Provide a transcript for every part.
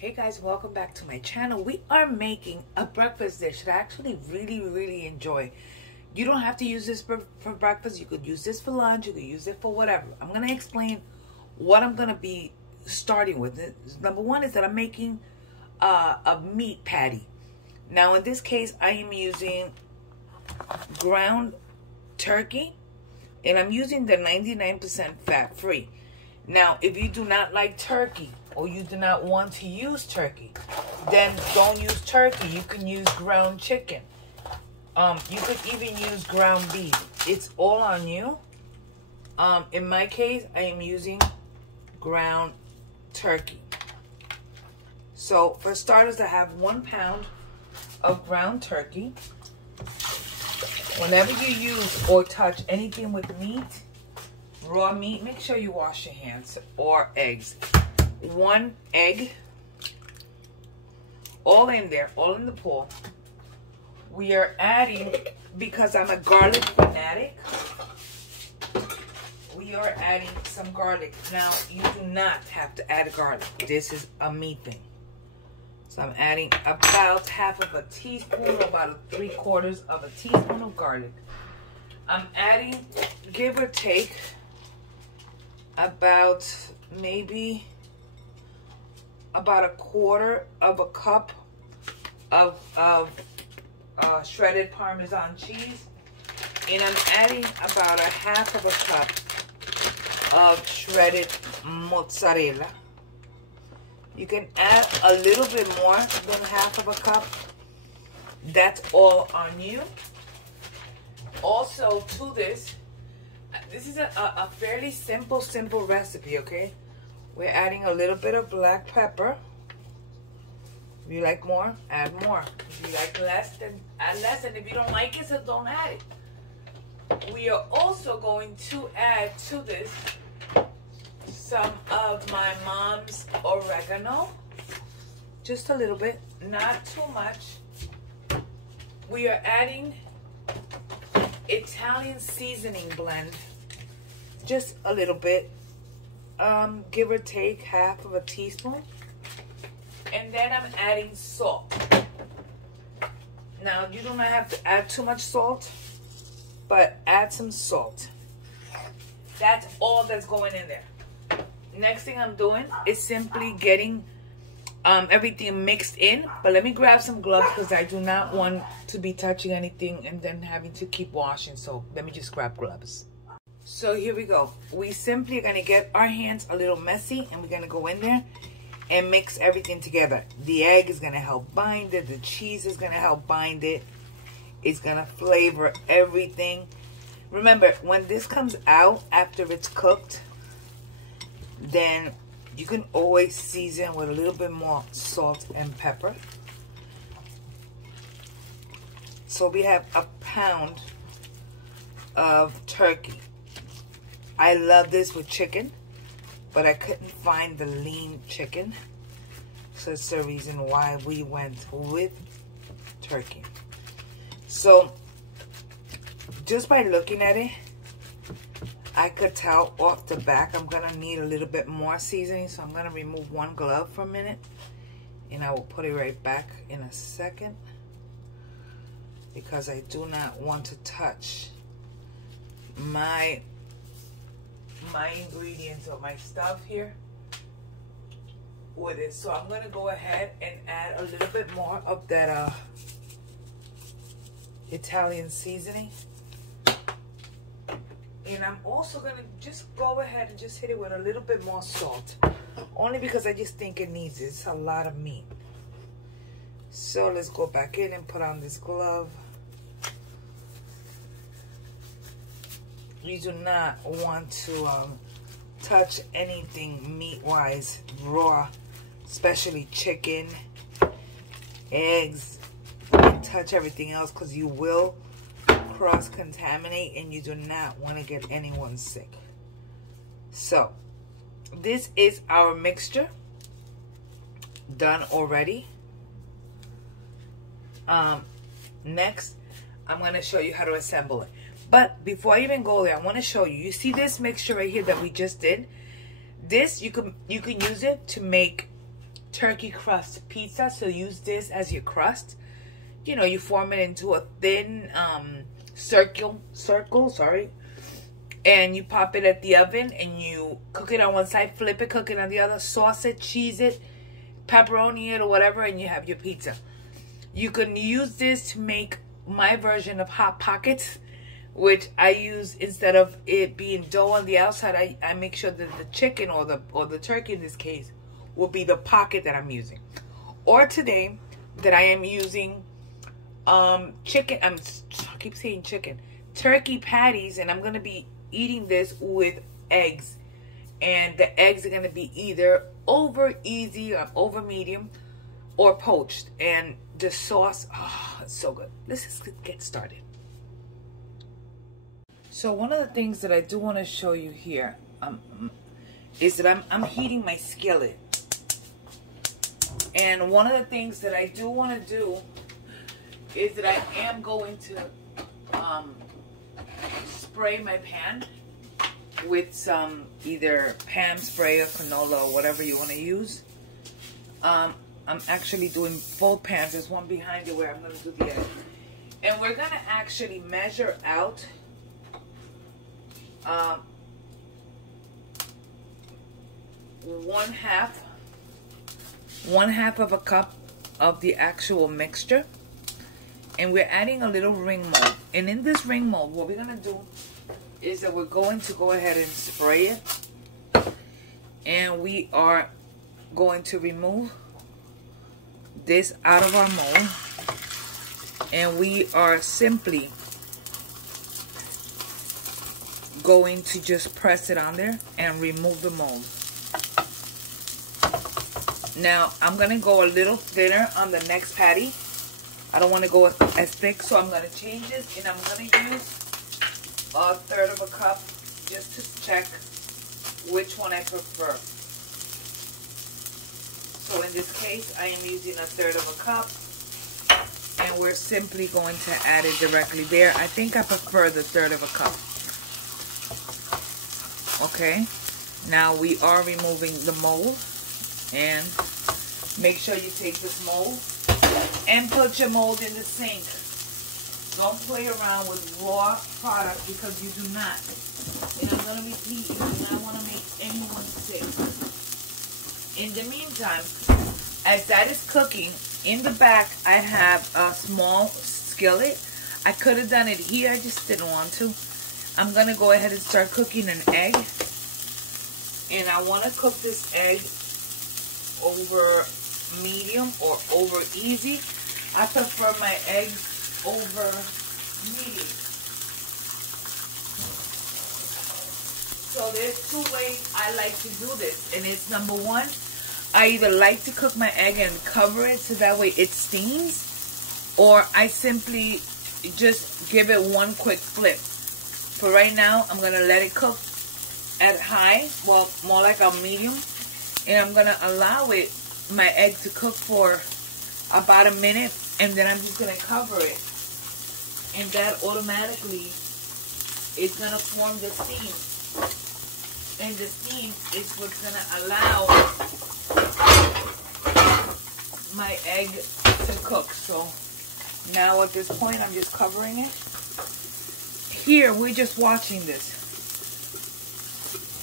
Hey guys, welcome back to my channel. We are making a breakfast dish that I actually really enjoy. You don't have to use this for breakfast. You could use this for lunch. You could use it for whatever. I'm going to explain what I'm going to be starting with. Number one is that I'm making a meat patty. Now in this case, I am using ground turkey, and I'm using the 99% fat free. Now, if you do not like turkey, or you do not want to use turkey, then don't use turkey. You can use ground chicken. You could even use ground beef. It's all on you. In my case, I am using ground turkey. So for starters, I have 1 pound of ground turkey. Whenever you use or touch anything with meat, raw meat, make sure you wash your hands, or eggs. 1 egg, all in there, all in the pool. We are adding, because I'm a garlic fanatic, we are adding some garlic. Now, you do not have to add garlic. This is a me thing. So I'm adding about half of a teaspoon, or about 3/4 of a teaspoon of garlic. I'm adding, give or take, about maybe about 1/4 of a cup of shredded Parmesan cheese, and I'm adding about 1/2 of a cup of shredded mozzarella. You can add a little bit more than 1/2 of a cup. That's all on you. Also, to this is a fairly simple recipe, okay? We're adding a little bit of black pepper. If you like more, add more. If you like less, then add less. And if you don't like it, so don't add it. We are also going to add to this some of my mom's oregano. Just a little bit, not too much. We are adding Italian seasoning blend. Just a little bit. Give or take 1/2 of a teaspoon. And then I'm adding salt. Now, you do not have to add too much salt, but add some salt. That's all that's going in there. Next thing I'm doing is simply getting everything mixed in. But let me grab some gloves, because I do not want to be touching anything and then having to keep washing. So let me just grab gloves. So here we go. We simply are going to get our hands a little messy, and we're going to go in there and mix everything together. The egg is going to help bind it. The cheese is going to help bind it. It's going to flavor everything. Remember, when this comes out after it's cooked, then you can always season with a little bit more salt and pepper. So we have 1 pound of turkey. I love this with chicken, but I couldn't find the lean chicken. So it's the reason why we went with turkey. So just by looking at it, I could tell off the back I'm gonna need a little bit more seasoning. So I'm gonna remove 1 glove for a minute, and I will put it right back in a second, because I do not want to touch my ingredients or my stuff here with it. So I'm going to go ahead and add a little bit more of that Italian seasoning. And I'm also going to just go ahead and just hit it with a little bit more salt. Only because I just think it needs it. It's a lot of meat. So let's go back in and put on this glove. You do not want to touch anything meat-wise, raw, especially chicken, eggs, and touch everything else, because you will cross-contaminate, and you do not want to get anyone sick. So, this is our mixture done already. Next, I'm going to show you how to assemble it. But before I even go there, I want to show you. You see this mixture right here that we just did? This, you can use it to make turkey crust pizza. So use this as your crust. You know, you form it into a thin circle, sorry. And you pop it at the oven and you cook it on one side, flip it, cook it on the other, sauce it, cheese it, pepperoni it or whatever, and you have your pizza. You can use this to make my version of Hot Pockets, which I use instead of it being dough on the outside. I make sure that the chicken or the turkey in this case will be the pocket that I'm using. Or today that I am using chicken, I keep saying chicken, turkey patties, and I'm gonna be eating this with eggs, and the eggs are gonna be either over easy or over medium or poached, and the sauce, oh, it's so good. Let's just get started. So one of the things that I do want to show you here is that I'm heating my skillet, and one of the things that I do want to do is that I am going to spray my pan with some either pan spray or canola or whatever you want to use. I'm actually doing both pans. There's one behind it where I'm going to do the egg. And we're going to actually measure out one half of a cup of the actual mixture. And we're adding a little ring mold. And in this ring mold, what we're going to do is that we're going to go ahead and spray it. And we are going to remove this out of our mold. And we are simply going to just press it on there and remove the mold. Now, I'm going to go a little thinner on the next patty. I don't want to go as thick, so I'm going to change this, and I'm going to use 1/3 of a cup just to check which one I prefer. So in this case, I am using 1/3 of a cup, and we're simply going to add it directly there. I think I prefer the 1/3 of a cup. Okay, now we are removing the mold, and make sure you take this mold and put your mold in the sink. Don't play around with raw product because you do not. And I'm going to repeat, you do not want to make anyone sick. In the meantime, as that is cooking, in the back I have a small skillet. I could have done it here, I just didn't want to. I'm going to go ahead and start cooking an egg. And I want to cook this egg over medium or over easy. I prefer my eggs over medium. So there's two ways I like to do this, and it's number one, I either like to cook my egg and cover it so that way it steams, or I simply just give it one quick flip. For right now, I'm going to let it cook at high, well, more like a medium, and I'm going to allow it, my egg, to cook for about a minute, and then I'm just going to cover it, and that automatically is going to form the steam, and the steam is what's going to allow my egg to cook. So now at this point, I'm just covering it. Here, we're just watching this.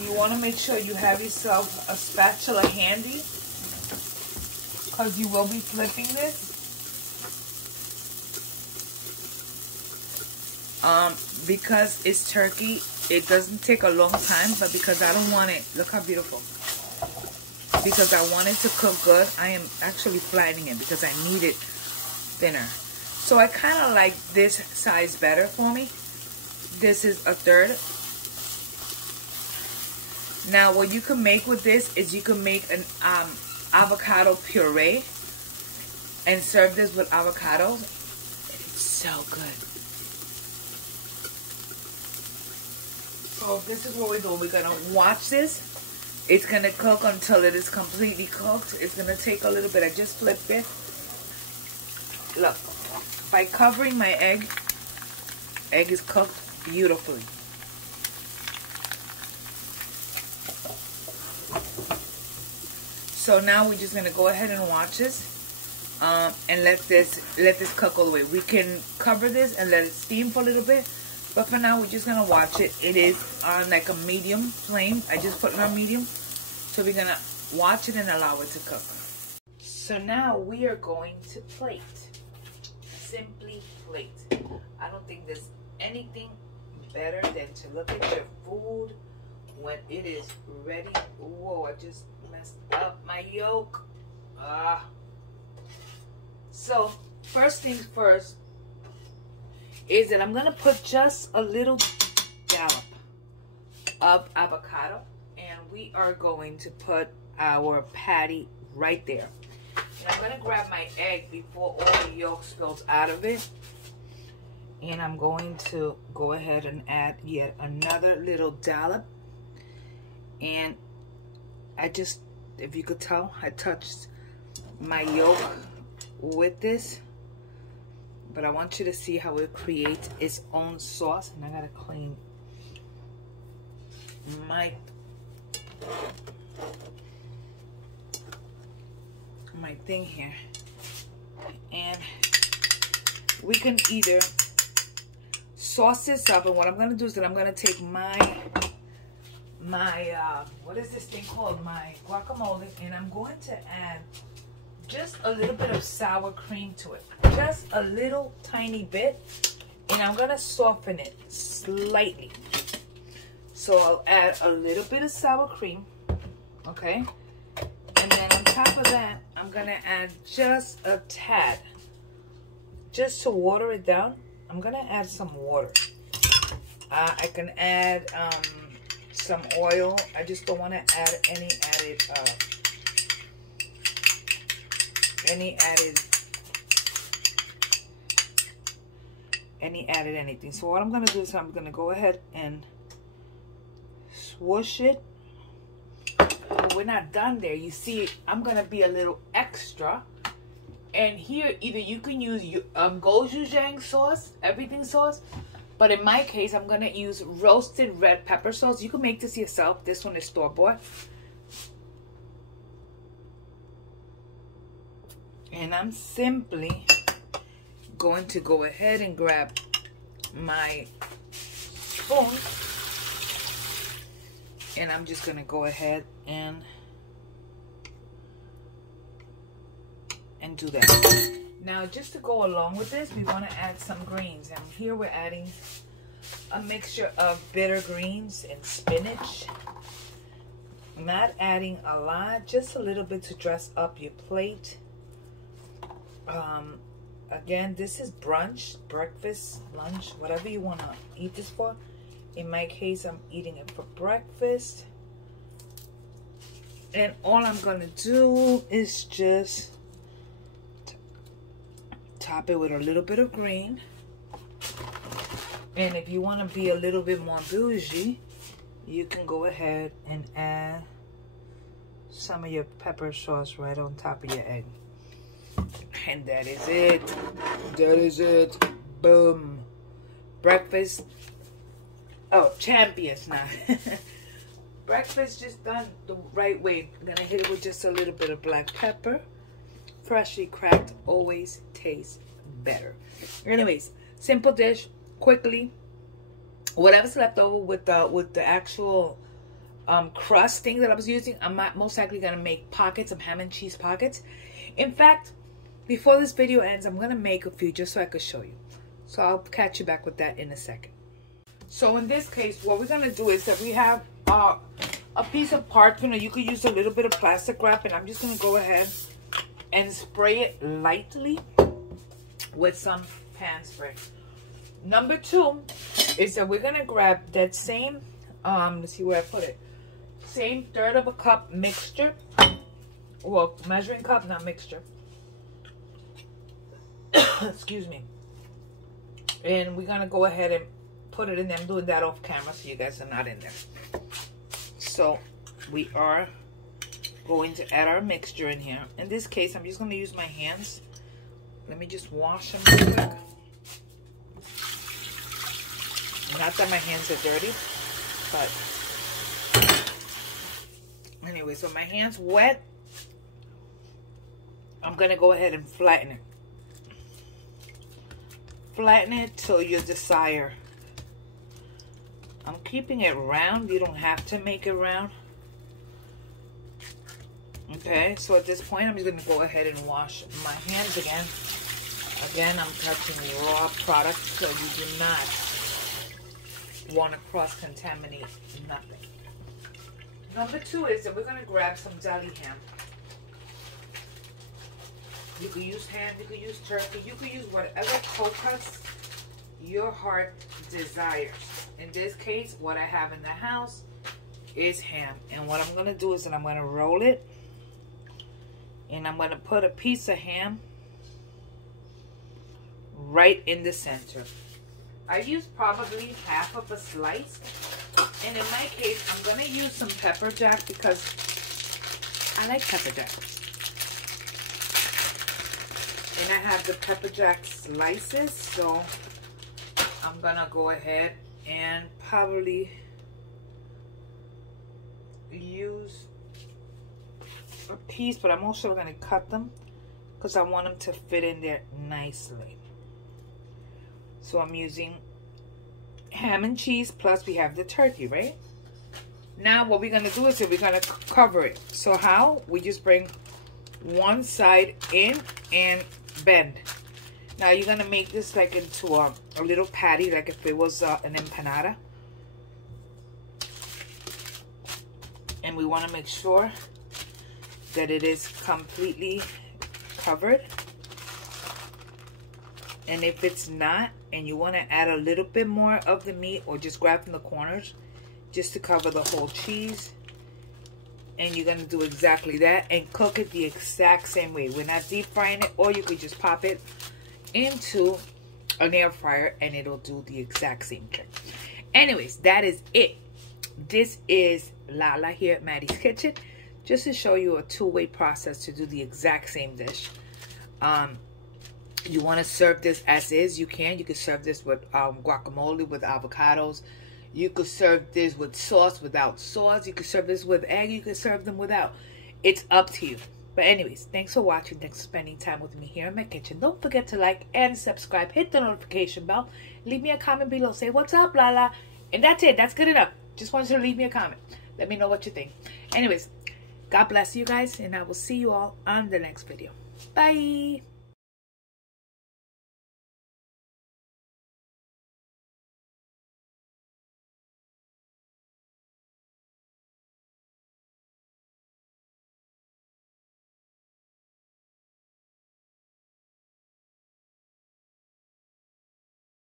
You want to make sure you have yourself a spatula handy, because you will be flipping this. Because it's turkey, it doesn't take a long time, but because I don't want it, look how beautiful. Because I want it to cook good, I am actually flattening it because I need it thinner. So I kind of like this size better for me. This is 1/3. Now what you can make with this is you can make an avocado puree and serve this with avocados. It's so good. So this is what we're doing. We're going to watch this. It's going to cook until it is completely cooked. It's going to take a little bit. I just flipped it. Look, by covering my egg is cooked beautifully. So now we're just gonna go ahead and watch this, and let this cook all the way. We can cover this and let it steam for a little bit, but for now we're just gonna watch it. It is on like a medium flame. I just put it on medium, so we're gonna watch it and allow it to cook. So now we are going to plate. Simply plate. I don't think there's anything better than to look at your food when it is ready. Whoa, I just messed up my yolk. So first things first is that I'm gonna put just a little dollop of avocado, and we are going to put our patty right there. And I'm going to grab my egg before all the yolk spills out of it. And I'm going to go ahead and add yet another little dollop. And I just, if you could tell, I touched my yolk with this. But I want you to see how it creates its own sauce. And I got to clean my thing here, and we can either sauce this up. And what I'm going to do is that I'm going to take my what is this thing called, my guacamole, and I'm going to add just a little bit of sour cream to it, just a little tiny bit, and I'm going to soften it slightly. So I'll add a little bit of sour cream, okay? And then on top of that, I'm going to add just a tad. Just to water it down, I'm going to add some water. I can add some oil. I just don't want to add any added anything. So what I'm going to do is I'm going to go ahead and swoosh it. We're not done there. You see, I'm gonna be a little extra, and here either you can use gochujang sauce, everything sauce, but in my case I'm gonna use roasted red pepper sauce. You can make this yourself. This one is store-bought. And I'm simply going to go ahead and grab my spoon, and I'm just gonna go ahead and do that. Now, just to go along with this, we want to add some greens, and here we're adding a mixture of bitter greens and spinach. I'm not adding a lot, just a little bit to dress up your plate. Again, this is brunch, breakfast, lunch, whatever you want to eat this for. In my case, I'm eating it for breakfast. And all I'm going to do is just top it with a little bit of green. And if you want to be a little bit more bougie, you can go ahead and add some of your pepper sauce right on top of your egg. And that is it. That is it. Boom. Breakfast. Oh, champions now. Breakfast just done the right way. I'm going to hit it with just a little bit of black pepper. Freshly cracked always tastes better. Anyways, simple dish. Quickly. Whatever's left over with the actual crust thing that I was using, I'm most likely going to make pockets of ham and cheese pockets. In fact, before this video ends, I'm going to make a few just so I could show you. So I'll catch you back with that in a second. So in this case, what we're going to do is that we have a piece of parchment, or you could use a little bit of plastic wrap, and I'm just going to go ahead and spray it lightly with some pan spray. Number 2 is that we're going to grab that same, let's see where I put it, same 1/3 of a cup mixture, well, measuring cup, not mixture. Excuse me. And we're going to go ahead and put it in there. I'm doing that off camera so you guys are not in there. So we are going to add our mixture in here. In this case, I'm just going to use my hands. Let me just wash them real quick. Not that my hands are dirty, but anyway, so my hands wet, I'm going to go ahead and flatten it. Flatten it to your desire. I'm keeping it round. You don't have to make it round. Okay, so at this point, I'm just going to go ahead and wash my hands again. Again, I'm touching raw products, so you do not want to cross-contaminate nothing. Number 2 is that we're going to grab some deli ham. You could use ham, you could use turkey, you could use whatever cold cuts your heart desires. In this case, what I have in the house is ham. And what I'm going to do is that I'm going to roll it. And I'm going to put a piece of ham right in the center. I use probably half of a slice. And in my case, I'm going to use some pepper jack because I like pepper jack. And I have the pepper jack slices, so I'm going to go ahead and probably use a piece, but I'm also going to cut them because I want them to fit in there nicely. So I'm using ham and cheese, plus we have the turkey, right? Now what we're going to do is that we're going to cover it. So how? We just bring one side in and bend. Now you're going to make this like into a little patty, like if it was an empanada. And we want to make sure that it is completely covered. And if it's not, and you want to add a little bit more of the meat, or just grab from the corners just to cover the whole cheese, and you're going to do exactly that and cook it the exact same way. We're not deep frying it, or you could just pop it into an air fryer and it'll do the exact same trick. Anyways, that is it. This is Lala here at Maddie's Kitchen, just to show you a two-way process to do the exact same dish. You want to serve this as is, you can. You can serve this with guacamole, with avocados. You could serve this with sauce, without sauce. You could serve this with egg. You could serve them without. It's up to you. But anyways, thanks for watching. Thanks for spending time with me here in my kitchen. Don't forget to like and subscribe. Hit the notification bell. Leave me a comment below. Say, what's up, Lala? And that's it. That's good enough. Just want you to leave me a comment. Let me know what you think. Anyways, God bless you guys. And I will see you all on the next video. Bye.